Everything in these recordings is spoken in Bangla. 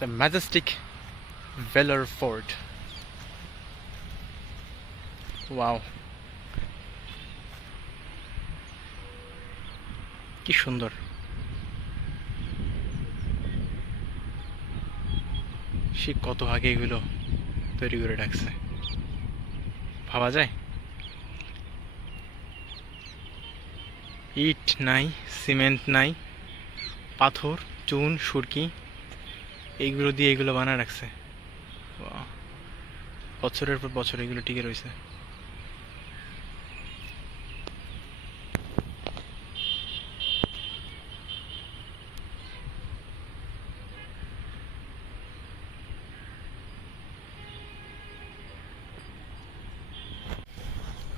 The majestic Velour Fort. Wow, কি সুন্দর! সে কত আগে এগুলো তৈরি করে রাখছে, ভাবা যায়? ইট নাই, সিমেন্ট নাই, পাথর, চুন, সুরকি এইগুলো দিয়ে এগুলো বানায় রাখছে। বাহ! বছরের পর বছর এগুলো টিকে রয়েছে।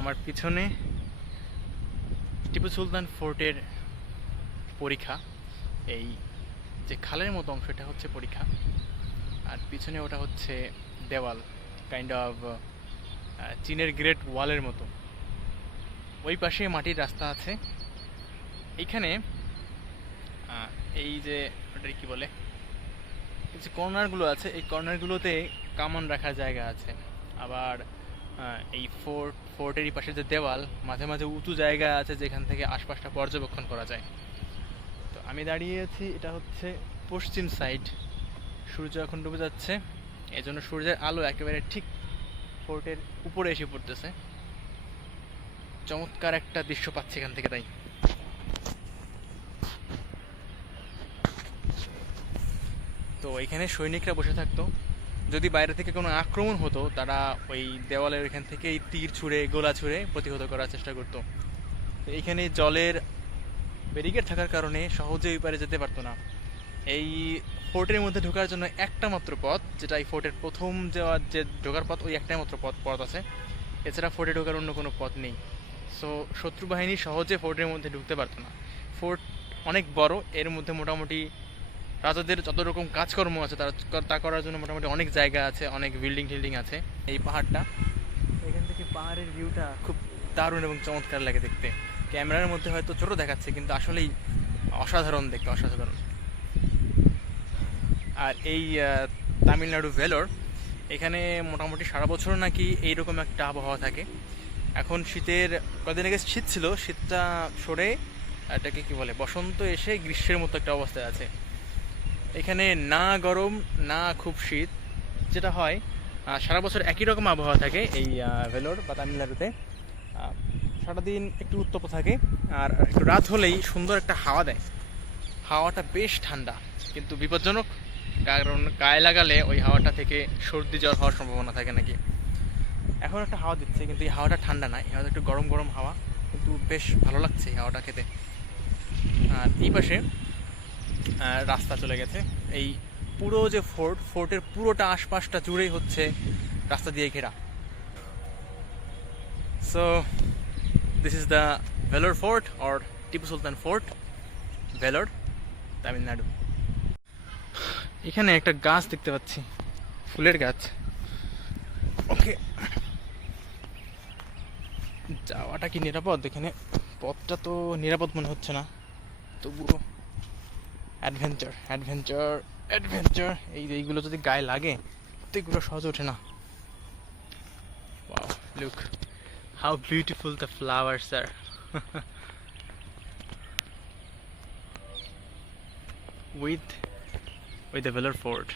আমার পিছনে টিপু সুলতান ফোর্টের পরীক্ষা। এই যে খালের মতো অংশটা হচ্ছে পরীক্ষা, আর পিছনে ওটা হচ্ছে দেওয়াল, কাইন্ড অফ চীনের গ্রেট ওয়ালের মতো। ওই পাশে মাটির রাস্তা আছে। এইখানে এই যে ওটা কি বলে, এই যে কর্নারগুলো আছে, এই কর্নারগুলোতে কামান রাখার জায়গা আছে। আবার এই ফোর্টেরই পাশে যে দেওয়াল, মাঝে মাঝে উঁচু জায়গা আছে যেখান থেকে আশপাশটা পর্যবেক্ষণ করা যায়। তো আমি দাঁড়িয়ে আছি, এটা হচ্ছে পশ্চিম সাইড। সূর্য এখন ডুবে যাচ্ছে, এই জন্য সূর্যের আলো একেবারে ঠিক ফোর্টের উপরে এসে পড়তেছে। চমৎকার একটা দৃশ্য পাচ্ছি এখান থেকে। তাই তো এখানে সৈনিকরা বসে থাকতো, যদি বাইরে থেকে কোনো আক্রমণ হতো তারা ওই দেওয়ালের এখান থেকেই তীর ছুঁড়ে, গোলা ছুঁড়ে প্রতিহত করার চেষ্টা করতো। তো এইখানে জলের ব্যারিকেড থাকার কারণে সহজে ওই পারে যেতে পারতো না। এই ফোর্টের মধ্যে ঢোকার জন্য একটা মাত্র পথ, যেটা এই ফোর্টের প্রথম যাওয়ার যে ঢোকার পথ, ওই একটাই মাত্র পথ আছে। এছাড়া ফোর্টে ঢোকার অন্য কোনো পথ নেই। সো শত্রু বাহিনী সহজে ফোর্টের মধ্যে ঢুকতে পারতো না। ফোর্ট অনেক বড়, এর মধ্যে মোটামুটি রাজাদের যত রকম কাজকর্ম আছে তা করার জন্য মোটামুটি অনেক জায়গা আছে, অনেক বিল্ডিং টিল্ডিং আছে। এই পাহাড়টা, এখান থেকে পাহাড়ের ভিউটা খুব দারুণ এবং চমৎকার লাগে দেখতে। ক্যামেরার মধ্যে হয়তো ছোট দেখাচ্ছে, কিন্তু আসলেই অসাধারণ দেখতে, অসাধারণ। আর এই তামিলনাড়ু ভেলোর, এখানে মোটামুটি সারা বছর নাকি এইরকম একটা আবহাওয়া থাকে। এখন শীতের কদিন আগে শীত ছিল, শীতটা সরে এটাকে কি বলে, বসন্ত এসে গ্রীষ্মের মতো একটা অবস্থায় আছে। এখানে না গরম না খুব শীত, যেটা হয় সারা বছর একই রকম আবহাওয়া থাকে এই ভেলোর বা তামিলনাড়ুতে। সারাদিন একটু উত্তপ্ত থাকে, আর একটু রাত হলেই সুন্দর একটা হাওয়া দেয়। হাওয়াটা বেশ ঠান্ডা, কিন্তু বিপজ্জনক, কারণ গায়ে লাগালে ওই হাওয়াটা থেকে সর্দি জ্বর হওয়ার সম্ভাবনা থাকে নাকি। এখন একটা হাওয়া দিচ্ছে, কিন্তু এই হাওয়াটা ঠান্ডা না, এই হাওয়াটা একটু গরম গরম হাওয়া, কিন্তু বেশ ভালো লাগছে এই হাওয়াটা খেতে। আর এই পাশে রাস্তা চলে গেছে। এই পুরো যে ফোর্টের পুরোটা আশপাশটা জুড়েই হচ্ছে রাস্তা দিয়ে ঘেরা। So this is the Vellore fort or Tipu Sultan fort, Vellore, Tamil Nadu. এখানে একটা গাছ দেখতে পাচ্ছি, ফুলের গাছ। ওকে, যাওয়াটা কি নিরাপদ? এখানে পথটা তো নিরাপদ মনে হচ্ছে না, তবুও অ্যাডভেঞ্চার অ্যাডভেঞ্চার অ্যাডভেঞ্চার। এইগুলো যদি গায়ে লাগে তো এগুলো সহজে ওঠে না। Wow, look how beautiful the flowers are. with the Velour Fort.